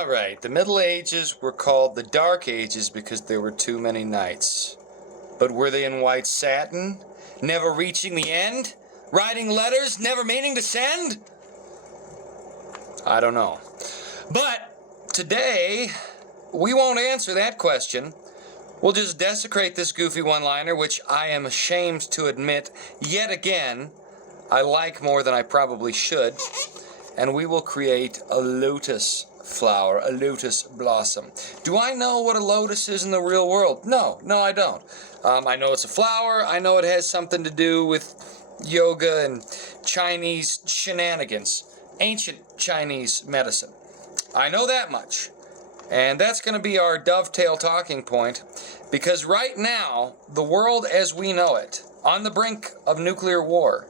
Alright, the Middle Ages were called the Dark Ages because there were too many nights. But were they in white satin? Never reaching the end? Writing letters, never meaning to send? I don't know. But today, we won't answer that question. We'll just desecrate this goofy one-liner, which I am ashamed to admit, yet again, I like more than I probably should. And we will create a lotus flower, a lotus blossom. Do I know what a lotus is in the real world? No, I don't. I know it's a flower. I know it has something to do with yoga and Chinese shenanigans, ancient Chinese medicine. I know that much. And that's going to be our dovetail talking point, because right now, the world as we know it, on the brink of nuclear war,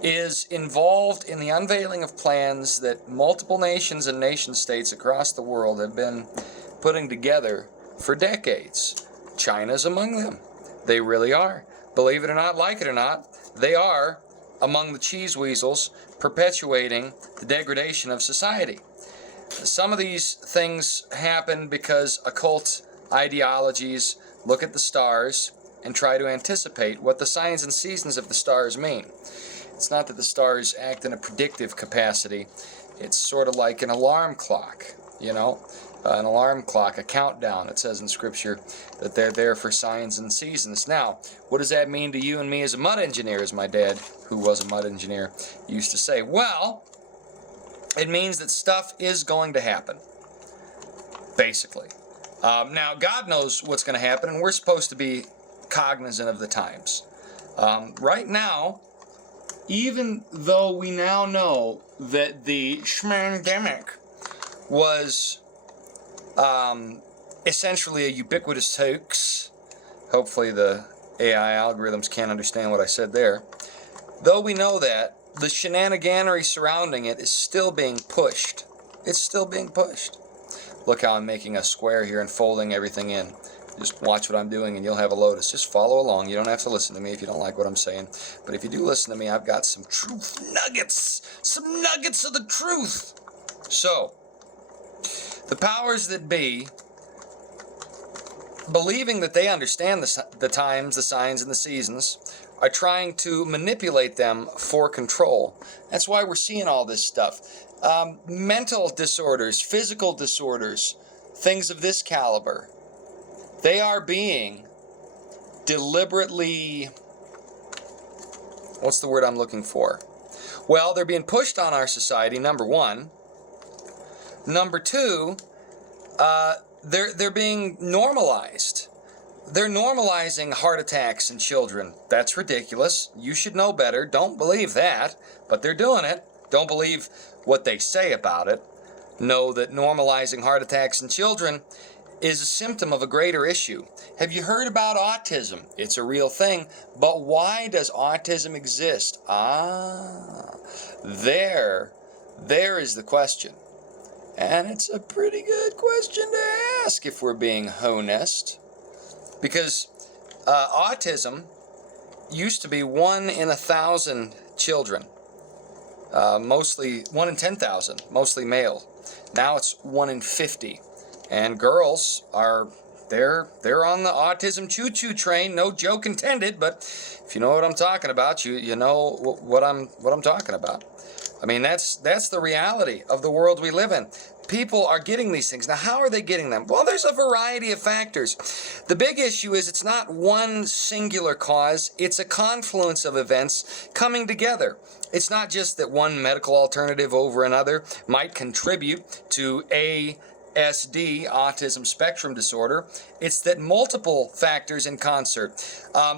is involved in the unveiling of plans that multiple nations and nation-states across the world have been putting together for decades. China's among them. They really are. Believe it or not, like it or not, they are among the cheese weasels perpetuating the degradation of society. Some of these things happen because occult ideologies look at the stars and try to anticipate what the signs and seasons of the stars mean. It's not that the stars act in a predictive capacity. It's sort of like an alarm clock, you know? An alarm clock, a countdown. It says in Scripture that they're there for signs and seasons. Now, what does that mean to you and me as a mud engineer, as my dad, who was a mud engineer, used to say? Well, it means that stuff is going to happen, basically. Now, God knows what's going to happen, and we're supposed to be cognizant of the times. Right now, even though we now know that the schmandemic was essentially a ubiquitous hoax, hopefully the AI algorithms can't understand what I said there, though we know that, the shenaniganery surrounding it is still being pushed. It's still being pushed. Look how I'm making a square here and folding everything in. Just watch what I'm doing and you'll have a lotus. Just follow along. You don't have to listen to me if you don't like what I'm saying. But if you do listen to me, I've got some truth nuggets. Some nuggets of the truth. So, the powers that be, believing that they understand the times, the signs, and the seasons, are trying to manipulate them for control. That's why we're seeing all this stuff. Mental disorders, physical disorders, things of this caliber. They are being deliberately, what's the word I'm looking for? Well, they're being pushed on our society, number one. Number two, they're being normalized. They're normalizing heart attacks in children. That's ridiculous. You should know better. Don't believe that, but they're doing it. Don't believe what they say about it. Know that normalizing heart attacks in children is a symptom of a greater issue. Have you heard about autism? It's a real thing, but why does autism exist? There is the question. And it's a pretty good question to ask if we're being honest. Because autism used to be 1 in 1,000 children. Mostly 1 in 10,000, mostly male. Now it's 1 in 50. And girls are, they're on the autism choo-choo train, no joke intended, but if you know what I'm talking about, you know what I'm talking about. I mean, that's the reality of the world we live in. People are getting these things. Now, how are they getting them? Well, there's a variety of factors. The big issue is it's not one singular cause. It's a confluence of events coming together. It's not just that one medical alternative over another might contribute to ASD, autism spectrum disorder. It's that multiple factors in concert.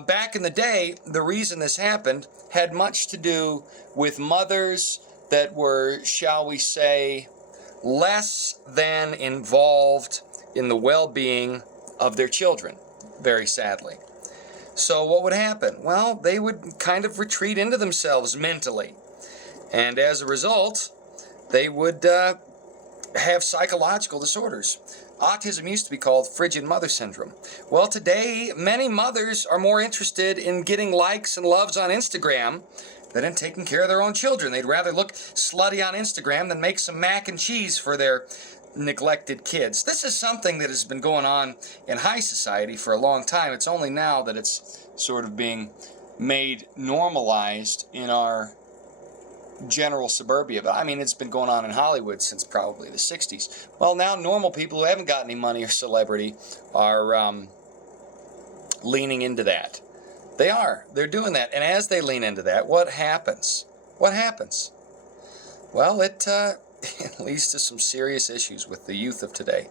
Back in the day, the reason this happened had much to do with mothers that were, shall we say, less than involved in the well-being of their children, very sadly. So what would happen? Well, they would kind of retreat into themselves mentally. And as a result, they would have psychological disorders. Autism used to be called frigid mother syndrome. Well, today, many mothers are more interested in getting likes and loves on Instagram than in taking care of their own children. They'd rather look slutty on Instagram than make some mac and cheese for their neglected kids. This is something that has been going on in high society for a long time. It's only now that it's sort of being made normalized in our general suburbia. But I mean, it's been going on in Hollywood since probably the 60s. Well, now normal people who haven't got any money or celebrity are leaning into that. They're doing that. And as they lean into that, what happens? What happens? Well, it leads to some serious issues with the youth of today.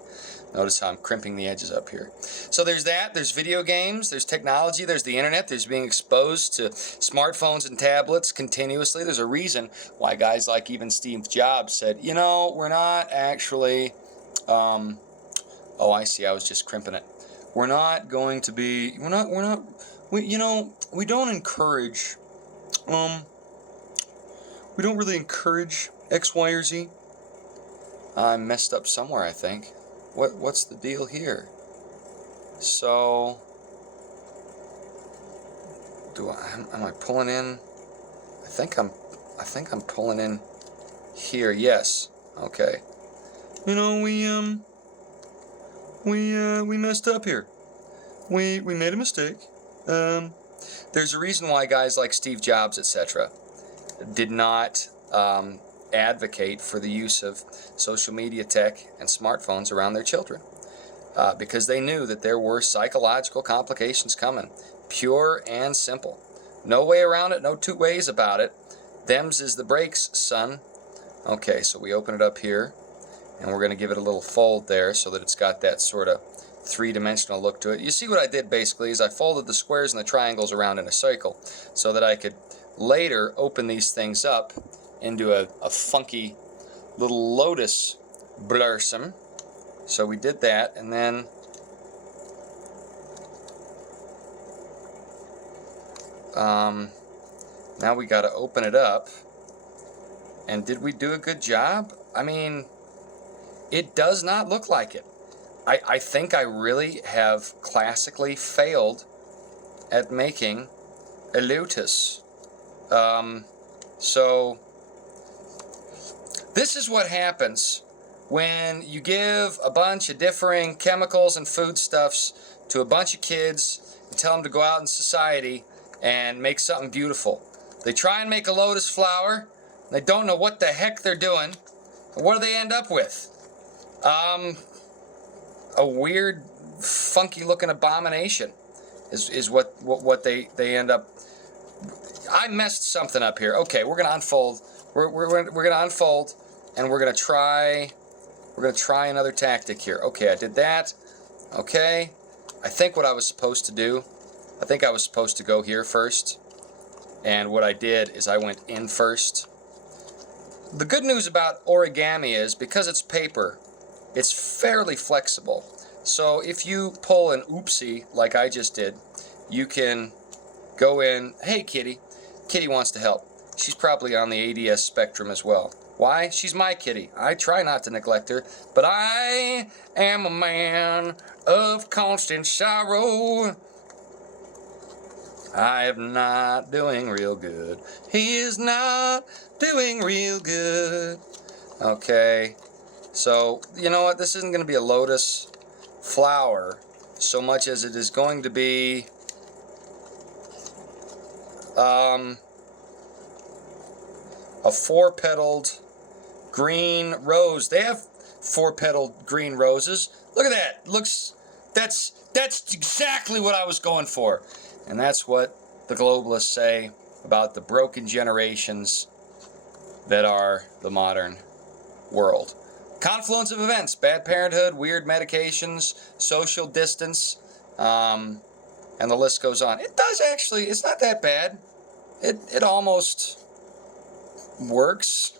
Notice how I'm crimping the edges up here. So there's that, there's video games, there's technology, there's the internet, there's being exposed to smartphones and tablets continuously. There's a reason why guys like even Steve Jobs said, you know, we're not actually, oh, I see, I was just crimping it. We're not going to be, you know, we don't encourage, we don't really encourage X, Y, or Z. I messed up somewhere, I think. What's the deal here? So, am I pulling in? I think I'm pulling in here. Yes. Okay. You know, we messed up here. We made a mistake. There's a reason why guys like Steve Jobs, etc., did not advocate for the use of social media tech and smartphones around their children, because they knew that there were psychological complications coming, pure and simple. No way around it, no two ways about it. Them's is the breaks, son. Okay, so we open it up here, and we're going to give it a little fold there so that it's got that sort of three-dimensional look to it. You see what I did basically is I folded the squares and the triangles around in a circle so that I could later open these things up into a funky little Lotus blossom. So we did that, and then now we got to open it up. And did we do a good job? I mean, it does not look like it. I think I really have classically failed at making a Lotus. So this is what happens when you give a bunch of differing chemicals and foodstuffs to a bunch of kids and tell them to go out in society and make something beautiful. They try and make a lotus flower. They don't know what the heck they're doing. What do they end up with? A weird, funky-looking abomination is what they end up. I messed something up here. Okay, we're gonna unfold. We're gonna unfold, and we're gonna try another tactic here. Okay, I did that. Okay, I think what I was supposed to do, I think I was supposed to go here first, and what I did is I went in first. The good news about origami is because it's paper, it's fairly flexible. So if you pull an oopsie like I just did, you can go in, hey kitty. Kitty wants to help. She's probably on the ADS spectrum as well. Why? She's my kitty. I try not to neglect her, but I am a man of constant sorrow. I am not doing real good. He is not doing real good. Okay, so you know what? This isn't going to be a lotus flower so much as it is going to be a four-petaled green rose. They have four-petaled green roses. Look at that. That's exactly what I was going for. And that's what the globalists say about the broken generations that are the modern world. Confluence of events, bad parenthood, weird medications, social distance, and the list goes on. It does actually, it's not that bad. It almost works.